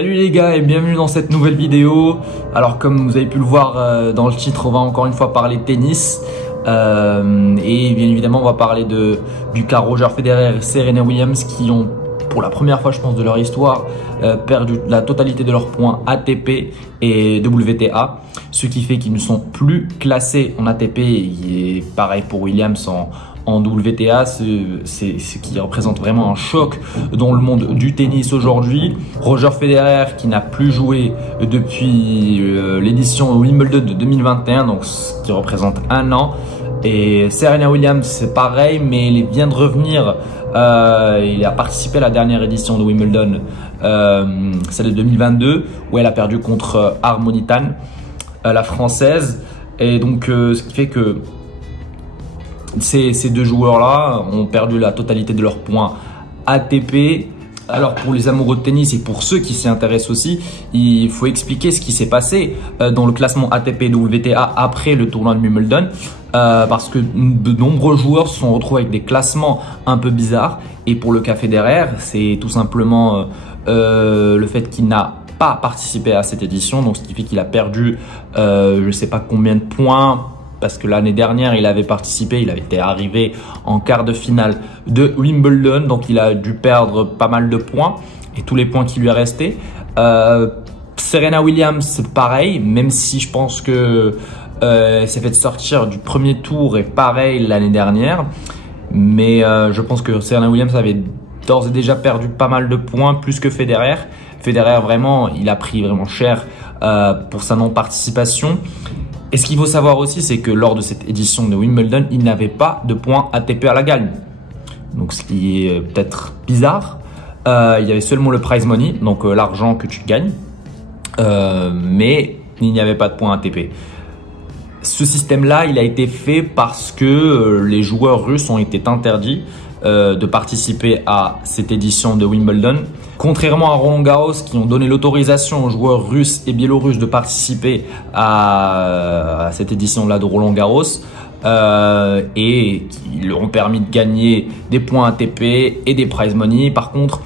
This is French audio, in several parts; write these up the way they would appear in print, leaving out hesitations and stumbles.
Salut les gars et bienvenue dans cette nouvelle vidéo. Alors comme vous avez pu le voir dans le titre, on va encore une fois parler tennis et bien évidemment on va parler du cas Roger Federer et Serena Williams qui ont pour la première fois je pense de leur histoire perdu la totalité de leurs points ATP et WTA, ce qui fait qu'ils ne sont plus classés en ATP et pareil pour Williams en WTA, c'est ce qui représente vraiment un choc dans le monde du tennis aujourd'hui. Roger Federer qui n'a plus joué depuis l'édition Wimbledon de 2021, donc ce qui représente un an. Et Serena Williams c'est pareil, mais il vient de revenir, il a participé à la dernière édition de Wimbledon, celle de 2022, où elle a perdu contre Harmonitan, la française. Et donc ce qui fait que ces deux joueurs-là ont perdu la totalité de leurs points ATP. Alors pour les amoureux de tennis et pour ceux qui s'y intéressent aussi, il faut expliquer ce qui s'est passé dans le classement ATP et WTA après le tournoi de Wimbledon. Parce que de nombreux joueurs se sont retrouvés avec des classements un peu bizarres. Et pour le cas Federer, c'est tout simplement le fait qu'il n'a pas participé à cette édition. Donc ce qui fait qu'il a perdu je ne sais pas combien de points. Parce que l'année dernière, il avait participé, il avait été arrivé en quart de finale de Wimbledon. Donc, il a dû perdre pas mal de points et tous les points qui lui est resté. Serena Williams, c'est pareil, même si je pense que s'est fait sortir du premier tour et pareil l'année dernière. Mais je pense que Serena Williams avait d'ores et déjà perdu pas mal de points, plus que Federer. Federer, vraiment, il a pris vraiment cher pour sa non-participation. Et ce qu'il faut savoir aussi, c'est que lors de cette édition de Wimbledon, il n'avait pas de points ATP à la gagne. Donc ce qui est peut-être bizarre. Il y avait seulement le prize money, donc l'argent que tu gagnes. Mais il n'y avait pas de points ATP. Ce système-là, il a été fait parce que les joueurs russes ont été interdits de participer à cette édition de Wimbledon. Contrairement à Roland Garros qui ont donné l'autorisation aux joueurs russes et biélorusses de participer à cette édition-là de Roland Garros et qui leur ont permis de gagner des points ATP et des prize money. Par contre,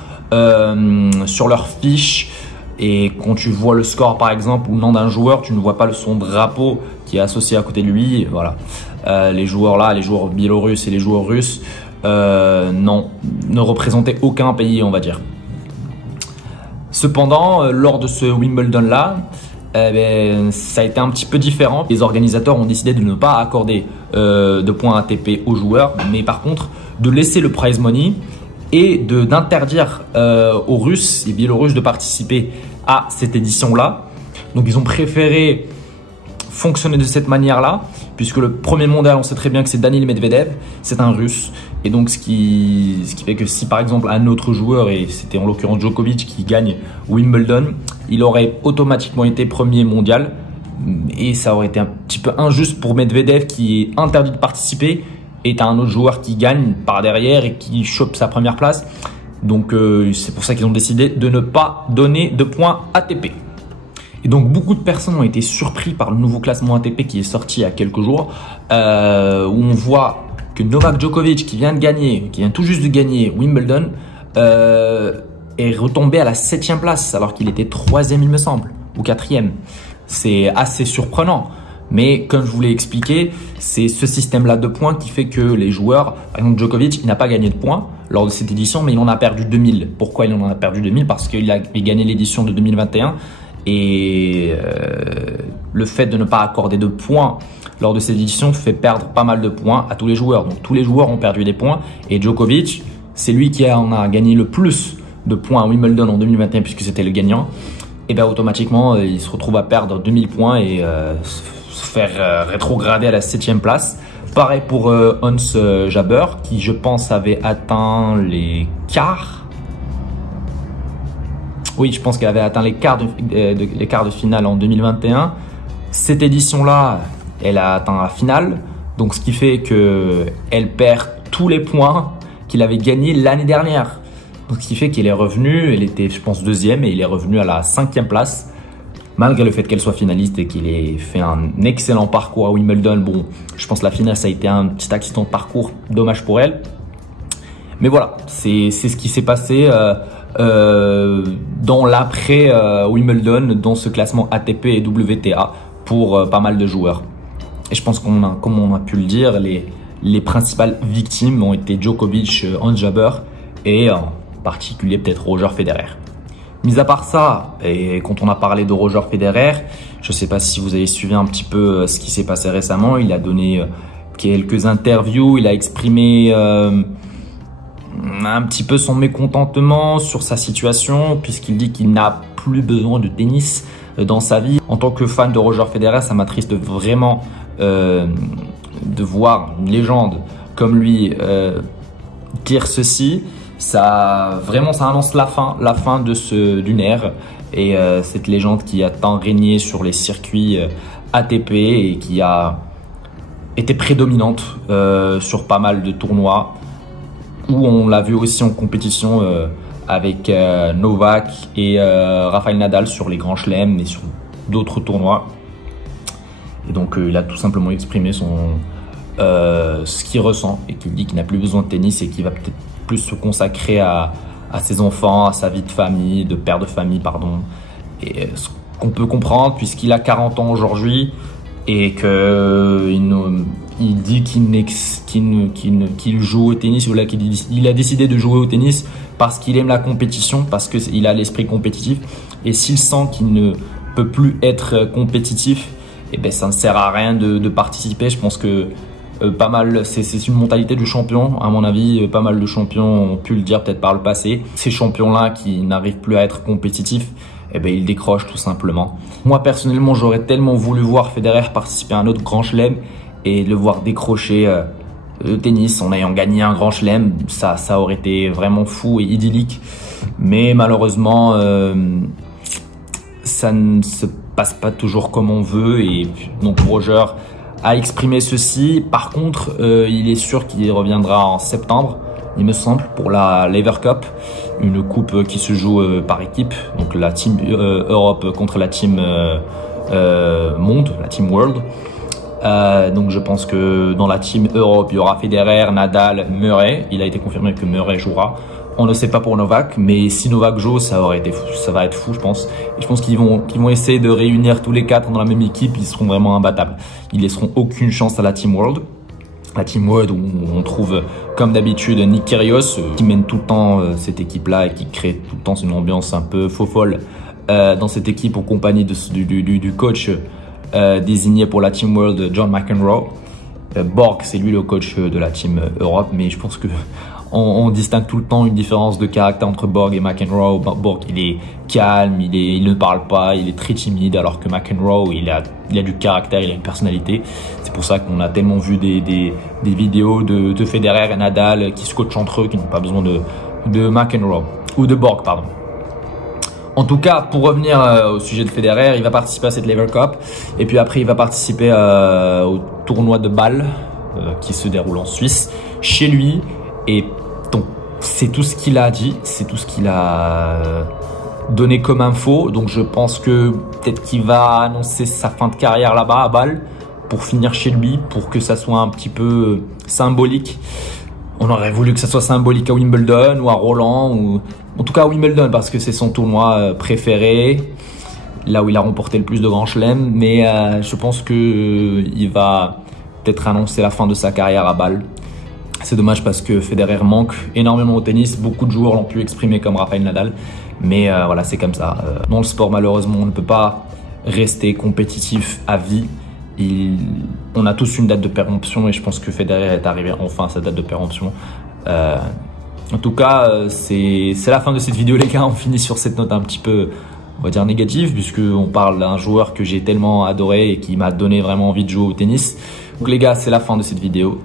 sur leur fiche et quand tu vois le score par exemple ou le nom d'un joueur, tu ne vois pas son drapeau qui est associé à côté de lui. Et voilà, les joueurs là, les joueurs biélorusses et les joueurs russes ne représentaient aucun pays, on va dire. Cependant, lors de ce Wimbledon-là, ça a été un petit peu différent. Les organisateurs ont décidé de ne pas accorder de points ATP aux joueurs, mais par contre de laisser le prize money et d'interdire aux Russes et Biélorusses de participer à cette édition-là. Donc ils ont préféré fonctionner de cette manière-là, puisque le premier mondial, on sait très bien que c'est Daniil Medvedev, c'est un Russe. Et donc ce qui fait que si par exemple un autre joueur, et c'était en l'occurrence Djokovic qui gagne Wimbledon, il aurait automatiquement été premier mondial. Et ça aurait été un petit peu injuste pour Medvedev qui est interdit de participer et t'as un autre joueur qui gagne par derrière et qui chope sa première place. Donc c'est pour ça qu'ils ont décidé de ne pas donner de points ATP. Et donc beaucoup de personnes ont été surpris par le nouveau classement ATP qui est sorti il y a quelques jours, où on voit que Novak Djokovic qui vient tout juste de gagner Wimbledon, est retombé à la 7e place alors qu'il était 3e il me semble, ou 4e. C'est assez surprenant. Mais comme je vous l'ai expliqué, c'est ce système-là de points qui fait que les joueurs, par exemple Djokovic, il n'a pas gagné de points lors de cette édition, mais il en a perdu 2000. Pourquoi il en a perdu 2000? Parce qu'il a gagné l'édition de 2021. Et le fait de ne pas accorder de points lors de cette édition fait perdre pas mal de points à tous les joueurs. Donc tous les joueurs ont perdu des points et Djokovic, c'est lui qui en a gagné le plus de points à Wimbledon en 2021 puisque c'était le gagnant. Et bien automatiquement, il se retrouve à perdre 2000 points et se faire rétrograder à la 7e place. Pareil pour Hans Jabeur qui je pense avait atteint les quarts. Oui, je pense qu'elle avait atteint les quarts de finale en 2021. Cette édition-là, elle a atteint la finale. Donc, ce qui fait qu'elle perd tous les points qu'il avait gagnés l'année dernière. Donc, ce qui fait qu'elle est revenue, elle était, je pense, 2e et il est revenu à la 5e place. Malgré le fait qu'elle soit finaliste et qu'il ait fait un excellent parcours à Wimbledon. Bon, je pense que la finale, ça a été un petit accident de parcours. Dommage pour elle. Mais voilà, c'est ce qui s'est passé. dans l'après Wimbledon, dans ce classement ATP et WTA pour pas mal de joueurs. Et je pense comme on a pu le dire, les principales victimes ont été Djokovic, Ons Jabeur et en particulier peut-être Roger Federer. Mis à part ça, et quand on a parlé de Roger Federer, je ne sais pas si vous avez suivi un petit peu ce qui s'est passé récemment. Il a donné quelques interviews, il a exprimé un petit peu son mécontentement sur sa situation puisqu'il dit qu'il n'a plus besoin de tennis dans sa vie. En tant que fan de Roger Federer, ça m'attriste vraiment de voir une légende comme lui dire ceci. Ça annonce la fin d'une ère et cette légende qui a tant régné sur les circuits ATP et qui a été prédominante sur pas mal de tournois où on l'a vu aussi en compétition avec Novak et Rafael Nadal sur les grands chelems et sur d'autres tournois. Et donc il a tout simplement exprimé ce qu'il ressent et qu'il dit qu'il n'a plus besoin de tennis et qu'il va peut-être plus se consacrer à ses enfants, à sa vie de famille, de père de famille, pardon. Et ce qu'on peut comprendre puisqu'il a 40 ans aujourd'hui et qu'il dit qu'il joue au tennis, ou là qu'il a décidé de jouer au tennis parce qu'il aime la compétition, parce qu'il a l'esprit compétitif. Et s'il sent qu'il ne peut plus être compétitif, eh ben ça ne sert à rien de participer. Je pense que pas mal, c'est une mentalité du champion, à mon avis. Pas mal de champions ont pu le dire peut-être par le passé. Ces champions-là qui n'arrivent plus à être compétitifs, eh ben, ils décrochent tout simplement. Moi, personnellement, j'aurais tellement voulu voir Federer participer à un autre grand chelem et le voir décrocher le tennis en ayant gagné un grand chelem. Ça aurait été vraiment fou et idyllique. Mais malheureusement, ça ne se passe pas toujours comme on veut. Et donc, Roger a exprimé ceci. Par contre, il est sûr qu'il reviendra en septembre, il me semble, pour la Lever Cup, une coupe qui se joue par équipe, donc la Team Europe contre la Team Monde, la Team World. Donc je pense que dans la Team Europe, il y aura Federer, Nadal, Murray. Il a été confirmé que Murray jouera. On ne sait pas pour Novak, mais si Novak joue, ça va être fou, je pense. Et je pense qu'ils vont essayer de réunir tous les quatre dans la même équipe. Ils seront vraiment imbattables. Ils laisseront aucune chance à la Team World. La Team World où on trouve, comme d'habitude, Nick Kyrgios qui mène tout le temps cette équipe-là et qui crée tout le temps une ambiance un peu faux-folle dans cette équipe en compagnie du coach désigné pour la Team World, John McEnroe. Borg, c'est lui le coach de la Team Europe, mais je pense que on distingue tout le temps une différence de caractère entre Borg et McEnroe. Borg, il est calme, il ne parle pas, il est très timide, alors que McEnroe, il a du caractère, il a une personnalité. C'est pour ça qu'on a tellement vu des vidéos de Federer et Nadal qui se coachent entre eux, qui n'ont pas besoin de McEnroe, ou de Borg, pardon. En tout cas, pour revenir au sujet de Federer, il va participer à cette Lever Cup. Et puis après, il va participer au tournoi de Bâle qui se déroule en Suisse, chez lui. Et donc, c'est tout ce qu'il a dit, c'est tout ce qu'il a donné comme info. Donc, je pense que peut-être qu'il va annoncer sa fin de carrière là-bas à Bâle pour finir chez lui, pour que ça soit un petit peu symbolique. On aurait voulu que ça soit symbolique à Wimbledon ou à Roland, ou en tout cas à Wimbledon parce que c'est son tournoi préféré, là où il a remporté le plus de grands chelems. Mais je pense qu'il va peut-être annoncer la fin de sa carrière à Bâle. C'est dommage parce que Federer manque énormément au tennis. Beaucoup de joueurs l'ont pu exprimer comme Rafael Nadal. Mais voilà, c'est comme ça. Dans le sport, malheureusement, on ne peut pas rester compétitif à vie. On a tous une date de péremption et je pense que Federer est arrivé enfin à sa date de péremption. En tout cas, c'est la fin de cette vidéo, les gars. On finit sur cette note un petit peu, on va dire, négative, puisqu'on parle d'un joueur que j'ai tellement adoré et qui m'a donné vraiment envie de jouer au tennis. Donc les gars, c'est la fin de cette vidéo.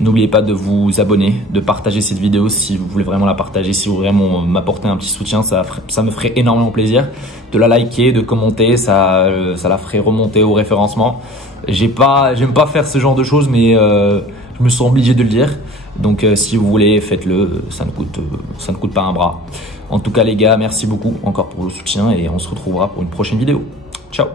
N'oubliez pas de vous abonner, de partager cette vidéo si vous voulez vraiment la partager, si vous voulez vraiment m'apporter un petit soutien, ça me ferait énormément plaisir. De la liker, de commenter, ça la ferait remonter au référencement. J'aime pas faire ce genre de choses, mais je me sens obligé de le dire. Donc si vous voulez, faites-le, ça ne coûte pas un bras. En tout cas les gars, merci beaucoup encore pour le soutien et on se retrouvera pour une prochaine vidéo. Ciao!